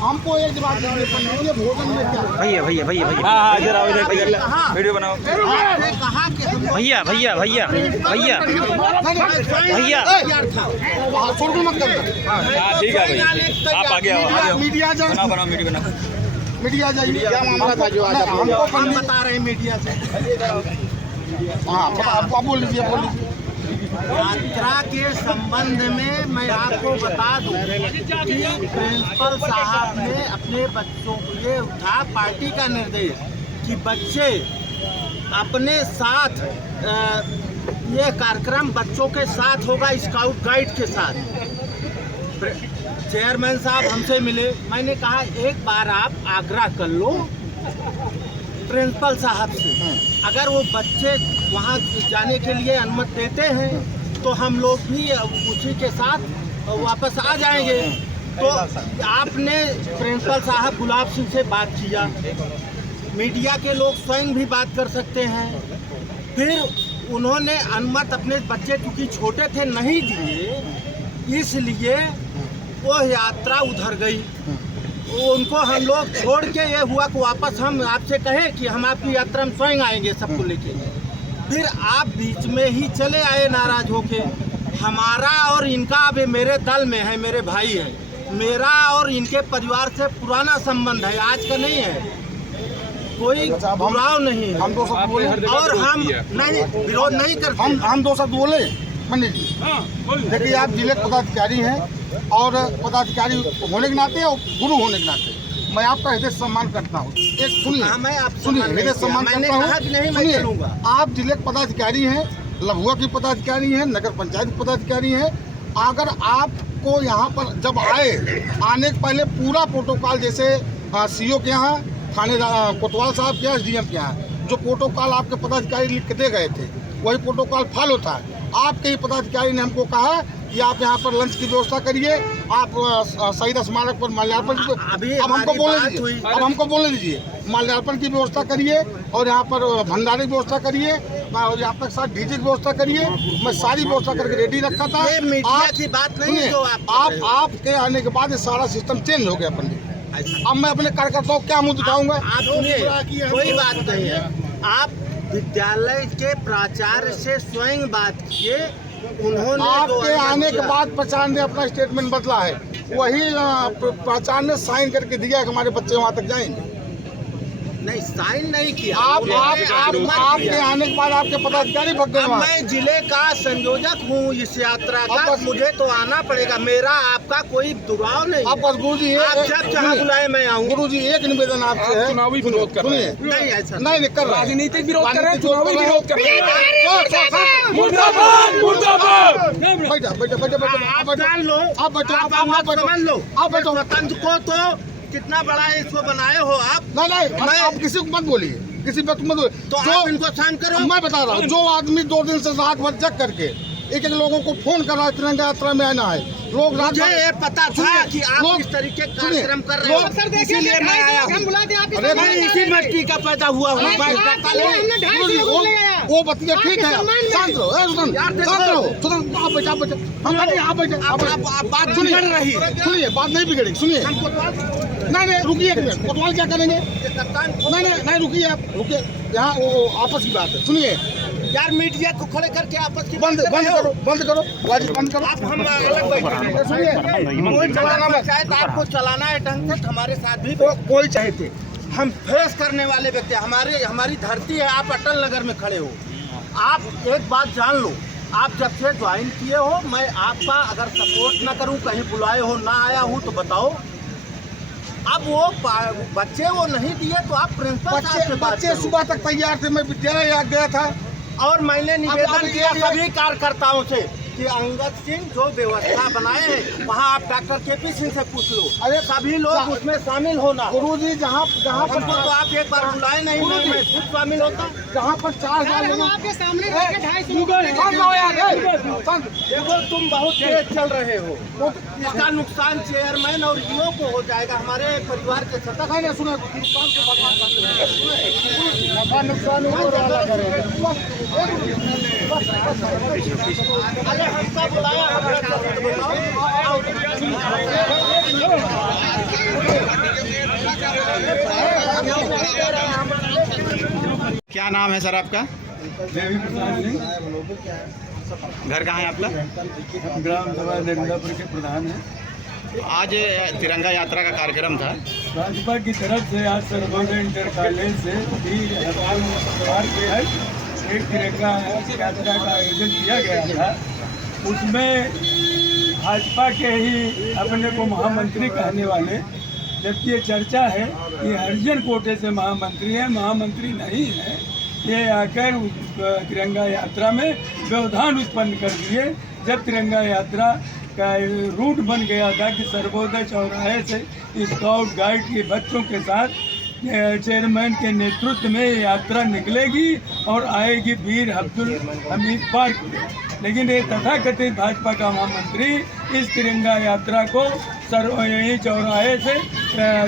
हमको एक बात ये भोजन में क्या भैया भैया भैया भैया हाँ जरा वीडियो बनाओ। आपने कहा कि हम भैया भैया भैया भैया भैया छोड़ मत करना। हाँ ठीक है भाई, आप आगे आओ। मीडिया जा बनाओ बनाओ वीडियो बनाओ। मीडिया जाइए, क्या मामला था जो आज हमको हम बता रहे हैं मीडिया से। हाँ आप बोल लीजिए, बोल लीजिए। यात्रा के संबंध में मैं आपको बता दूं कि प्रिंसिपल साहब ने अपने बच्चों को ये था पार्टी का निर्देश कि बच्चे अपने साथ ये कार्यक्रम बच्चों के साथ होगा, स्काउट गाइड के साथ। चेयरमैन साहब हमसे मिले, मैंने कहा एक बार आप आग्रह कर लो प्रिंसिपल साहब से, अगर वो बच्चे वहाँ जाने के लिए अनुमति देते हैं तो हम लोग भी उसी के साथ वापस आ जाएंगे। तो आपने प्रिंसिपल साहब गुलाब सिंह से बात किया, मीडिया के लोग स्वयं भी बात कर सकते हैं। फिर उन्होंने अनुमति अपने बच्चे क्योंकि छोटे थे नहीं दिए, इसलिए वो यात्रा उधर गई। उनको हम लोग छोड़ के ये हुआ कि वापस हम आपसे कहे कि हम आपकी यात्रा में स्वयं आएंगे सबको लेके। फिर आप बीच में ही चले आए नाराज होके। हमारा और इनका अब मेरे दल में है, मेरे भाई हैं, मेरा और इनके परिवार से पुराना संबंध है, आज का नहीं है, कोई बुराव नहीं है। हम दो शब्द बोले और हम नहीं विरोध नहीं करते। हम दो शब्द बोले पंडित जी। देखिए आप जिले पदाधिकारी हैं और पदाधिकारी होने के नाते और गुरु होने के नाते मैं आपका हृदय सम्मान करता हूँ। एक सुनिए हृदय सम्मान करता हूँ। सुनिए, आप जिले पदाधिकारी हैं, लभुआ की पदाधिकारी हैं, नगर पंचायत की पदाधिकारी हैं। अगर आपको यहाँ पर जब आने के पहले पूरा प्रोटोकॉल जैसे सीओ के यहाँ, थाने कोतवाल साहब के यहाँ, SDM के यहाँ जो प्रोटोकॉल आपके पदाधिकारी लिख के दे गए थे वही प्रोटोकॉल फॉलो था। आपके ही पदाधिकारी ने हमको कहा कि आप यहाँ पर लंच की व्यवस्था करिए, आप शहीद स्मारक पर माल्यार्पण अब हमको बोलने दीजिए माल्यार्पण की व्यवस्था करिए और यहाँ पर भंडारे की व्यवस्था करिए और यहाँ तक साथ डीजे की व्यवस्था करिए। मैं सारी व्यवस्था करके रेडी रखा था। मीडिया की बात नहीं है, आपके आने के बाद सारा सिस्टम चेंज हो गया पंडित। अब मैं अपने कार्यकर्ताओं को क्या मुँह दिखाऊंगा? कोई बात नहीं है। आप विद्यालय के प्राचार्य से स्वयं बात किए, उन्होंने आपके आने के बाद प्राचार्य ने अपना स्टेटमेंट बदला है, वही प्राचार्य ने साइन करके दिया कि हमारे बच्चे वहाँ तक जाएंगे। नहीं, साइन नहीं किया। आपके आने के बाद आपके पदाधिकारी भग गए। मैं जिले का संयोजक हूँ इस यात्रा का, मुझे तो आना पड़ेगा, मेरा आपका कोई दुराव नहीं। अब बस गुरु जी आप जब जहाँ बुलाए मैं आऊँ। गुरु जी एक निवेदन आपसे है, चुनावी विरोध कर रहे हैं। नहीं ऐसा नहीं कर रहे, राजनीतिक विरोध कर रहे हैं, चुनावी विरोध कर रहे हैं। मुर्दाबाद मुर्दाबाद। बैठा बैठा बैठा आप जान लो, आप बैठो, आप समझ लो, आप बैठो। स्वतंत्र को तो कितना बड़ा है इसको बनाए हो आप। नहीं आप किसी को मत बोलिए, किसी पर मत बोलिए। तो आप इनको शांत करो। मैं बता रहा हूँ, जो आदमी 2 दिन से रात भर जग करके एक लोगों को फोन कर रहा है तिरंगा यात्रा में आना है, लोग मुझे ये पता था कि आप इस तरीके का कार्यक्रम कर रहे हो, इसीलिए मैं आया हूँ। मैं इसी मिट्टी का पैदा हुआ हूँ। वो बतिया ठीक है, शांत रहो, शांत रहो। आप बात बिगड़ रही है। सुनिए, बात नहीं बिगड़ेगी, सुनिए। नहीं रुकिए एक मिनट, कोतवाल क्या करेंगे? नहीं रुकिए, आप रुकिए, यहाँ वो आपस की बात है। सुनिए यार, मीडिया को खड़े करके आपस की बंद करो बंद करो। आप हम अलग बैठे। सुनिए, कोई चलाना पंचायत आपको चलाना है ढंग से, हमारे साथ भी कोई चाहे थे। हम फेस करने वाले व्यक्ति, हमारी धरती है। आप अटल नगर में खड़े हो। आप एक बात जान लो, आप जब से ज्वाइन किए हो, मैं आपका अगर सपोर्ट ना करूं, कहीं बुलाए हो ना आया हूं तो बताओ। अब वो बच्चे वो नहीं दिए तो आप प्रिंसिपल साहब से बात बच्चे सुबह तक तैयार थे, मैं विद्यालय आ गया था और मैंने निवेदन किया सभी कार्यकर्ताओं से कि अंगद सिंह जो व्यवस्था बनाए हैं वहाँ आप डॉक्टर KP सिंह से पूछ लो। अरे सभी लोग उसमें शामिल होना। गुरुजी जहाँ पर तो आप एक बार बुलाए नहीं, मैं खुद शामिल होता। जहाँ पर 4,000 लोग आपके सामने देखो, तुम बहुत तेज चल रहे हो, इसका नुकसान चेयरमैन और ईओ को हो जाएगा, हमारे परिवार के सदस्य। सुना नुकसान हो रहा करे। अरे हमका बुलाया क्या नाम है सर आपका? देवी प्रसाद सिंह, घर कहाँ है आपका? ग्राम सभा नरेंद्रपुर के प्रधान हैं। आज तिरंगा यात्रा का कार्यक्रम था। भाजपा की तरफ से आज सर्वोदय इंटर कॉलेज से भी हड़ताल के है एक तिरंगा यात्रा का आयोजन किया गया था। उसमें भाजपा के ही अपने को महामंत्री कहने वाले, जबकि ये चर्चा है कि हरिजन कोटे से महामंत्री है, महामंत्री नहीं है, ये आकर तिरंगा यात्रा में व्यवधान उत्पन्न कर दिए। जब तिरंगा यात्रा का रूट बन गया था कि सर्वोदय चौराहे से स्काउट गाइड के बच्चों के साथ चेयरमैन के नेतृत्व में यात्रा निकलेगी और आएगी वीर अब्दुल हमीद पार्क में, लेकिन ये तथाकथित भाजपा का महामंत्री इस तिरंगा यात्रा को यही चौराहे से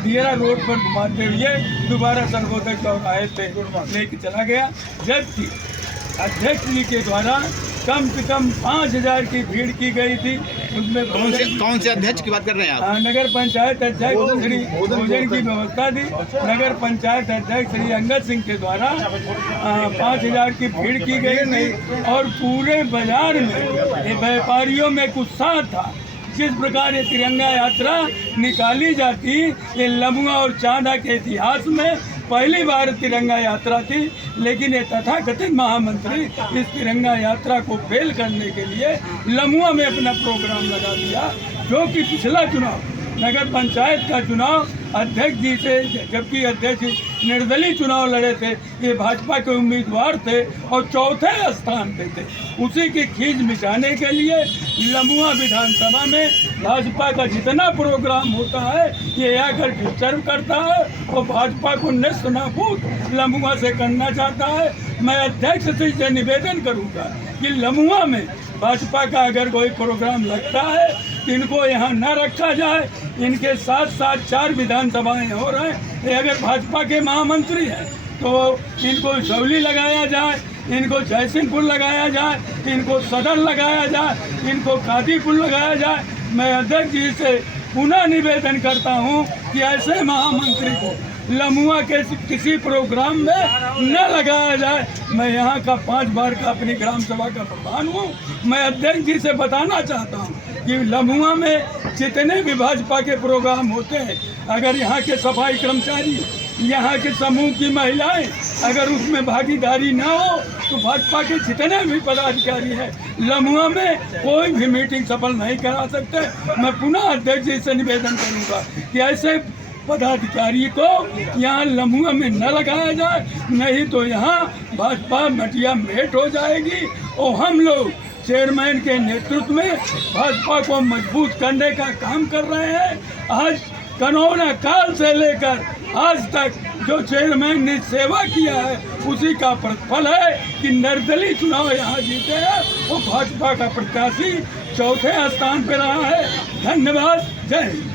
दियरा रोड पर घुमाते हुए दोबारा सर्वोदय चौराहे पे लेके चला गया, जबकि अध्यक्ष जी के द्वारा कम से कम 5000 की भीड़ की गई थी। उसमें कौन से अध्यक्ष की बात कर रहे हैं आप? नगर पंचायत अध्यक्ष श्री भोजन की व्यवस्था थी। नगर पंचायत अध्यक्ष श्री अंगद सिंह के द्वारा 5000 की भीड़ की गई थी और पूरे बाजार में व्यापारियों में उत्साह था। जिस प्रकार ये तिरंगा यात्रा निकाली जाती, ये लमुआ और चांदा के इतिहास में पहली बार तिरंगा यात्रा थी, लेकिन ये तथाकथित महामंत्री इस तिरंगा यात्रा को फेल करने के लिए लमुआ में अपना प्रोग्राम लगा दिया, जो कि पिछला चुनाव नगर पंचायत का चुनाव अध्यक्ष जी से, जबकि अध्यक्ष निर्दलीय चुनाव लड़े थे, ये भाजपा के उम्मीदवार थे और चौथे स्थान पे थे, उसी की खींच मिटाने के लिए लमुआ विधानसभा में भाजपा का जितना प्रोग्राम होता है ये आकर डिस्टर्ब करता है और भाजपा को नेस्त नाबूद लमुआ से करना चाहता है। मैं अध्यक्ष से निवेदन करूंगा कि लमुआ में भाजपा का अगर कोई प्रोग्राम लगता है इनको यहाँ न रखा जाए। इनके साथ साथ 4 विधानसभाएं हो रहे हैं, ये अगर भाजपा के महामंत्री हैं तो इनको सौली लगाया जाए, इनको जयसिंहपुर लगाया जाए, इनको सदर लगाया जाए, इनको कादीपुर लगाया जाए। मैं अध्यक्ष जी से पुनः निवेदन करता हूँ कि ऐसे महामंत्री को लमुआ के किसी प्रोग्राम में न लगाया जाए। मैं यहाँ का 5 बार का अपनी ग्राम सभा का प्रधान हूँ। मैं अध्यक्ष जी से बताना चाहता हूँ कि लमुआ में जितने भी भाजपा के प्रोग्राम होते हैं, अगर यहाँ के सफाई कर्मचारी, यहाँ के समूह की महिलाएं अगर उसमें भागीदारी न हो तो भाजपा के जितने भी पदाधिकारी हैं लमुआ में कोई भी मीटिंग सफल नहीं करा सकते। मैं पुनः अध्यक्ष जी से निवेदन करूँगा कि ऐसे पदाधिकारी को यहाँ लमुआ में न लगाया जाए, नहीं तो यहाँ भाजपा मटिया मेट हो जाएगी और हम लोग चेयरमैन के नेतृत्व में भाजपा को मजबूत करने का काम कर रहे हैं। आज कोरोना काल से लेकर आज तक जो चेयरमैन ने सेवा किया है उसी का प्रतिफल है कि निर्दलीय चुनाव यहाँ जीते हैं और भाजपा का प्रत्याशी चौथे स्थान पर रहा है। धन्यवाद। जय हिंद।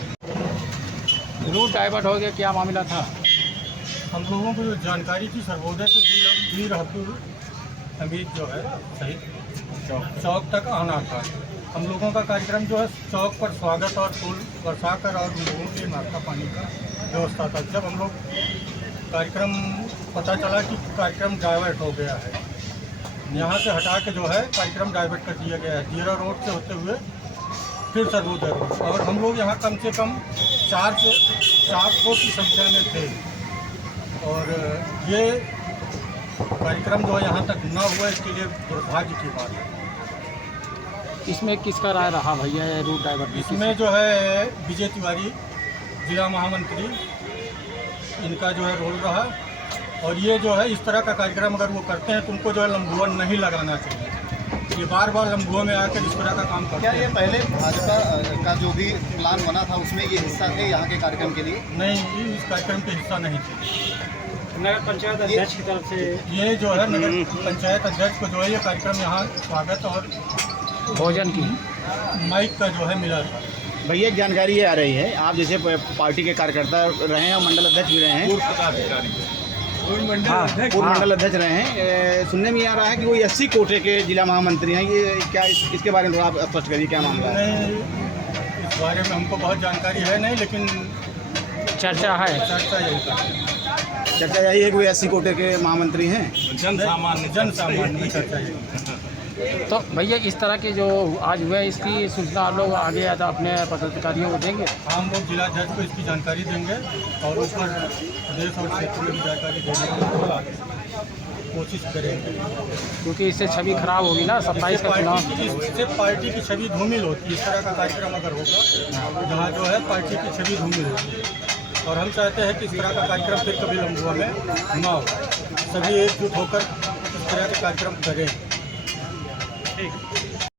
रूट डाइवर्ट हो गया, क्या मामला था? हम लोगों को जो जानकारी थी सर्वोदय से वीर अब्दुल हमीद जो है सही चौक तक आना था। हम लोगों का कार्यक्रम जो है चौक पर स्वागत और फूल बरसाकर और लोगों के नाश्ता पानी का व्यवस्था था। जब हम लोग कार्यक्रम पता चला कि कार्यक्रम डाइवर्ट हो गया है, यहाँ से हटा के जो है कार्यक्रम डाइवर्ट कर दिया गया है दियरा रोड से होते हुए फिर सर्वोदय रोड, और हम लोग यहाँ कम से कम 400 की संख्या में थे और ये कार्यक्रम जो है यहाँ तक न हुआ, इसके लिए दुर्भाग्य की बात है। इसमें किसका राय रहा भैया ये रूट डाइवर्ट? इसमें जो है विजय तिवारी जिला महामंत्री, इनका जो है रोल रहा और ये जो है इस तरह का कार्यक्रम अगर वो करते हैं तो उनको जो है लम्बुआ नहीं लगाना चाहिए। ये बार बार लम्बुआ में आकर इस तरह का काम करते हैं। क्या ये पहले भाजपा का जो भी प्लान बना था उसमें ये हिस्सा थे यहाँ के कार्यक्रम के लिए? नहीं, इस कार्यक्रम के हिस्सा नहीं थे। नगर पंचायत अध्यक्ष की तरफ से ये जो है नगर पंचायत अध्यक्ष को जो है ये कार्यक्रम यहाँ स्वागत और भोजन की माइक का जो है मिला था। भैया एक जानकारी ये आ रही है, आप जैसे पार्टी के कार्यकर्ता रहे हैं और मंडल अध्यक्ष भी रहे हैं, पूर्व मंडल अध्यक्ष। पूर्व मंडल अध्यक्ष रहे हैं। सुनने में आ रहा है कि कोई SC कोटे के जिला महामंत्री हैं, ये क्या इसके बारे में थोड़ा आप स्पष्ट करिए, क्या मामला है? नहीं, इस बारे में हमको बहुत जानकारी है नहीं, लेकिन चर्चा है। चर्चा यही करते हैं। चर्चा यही है कि कोई SC कोटे के महामंत्री हैं। जन सामान्य चर्चा यही। तो भैया इस तरह के जो आज हुआ है, इसकी सूचना आप लोग आगे अपने पदाधिकारियों को देंगे? हम लोग जिला जज को इसकी जानकारी देंगे और उस पर प्रदेश और क्षेत्र में भी जानकारी देने की कोशिश करेंगे, क्योंकि इससे छवि खराब होगी ना 27 का चुनाव। इससे पार्टी की छवि धूमिल होती है। इस तरह का कार्यक्रम अगर होगा जहाँ जो है पार्टी की छवि धूमिल होगी, और हम चाहते हैं कि इस तरह का कार्यक्रम फिर कभी लम्बुआ में ना हो। सभी एकजुट होकर इस तरह के कार्यक्रम करें।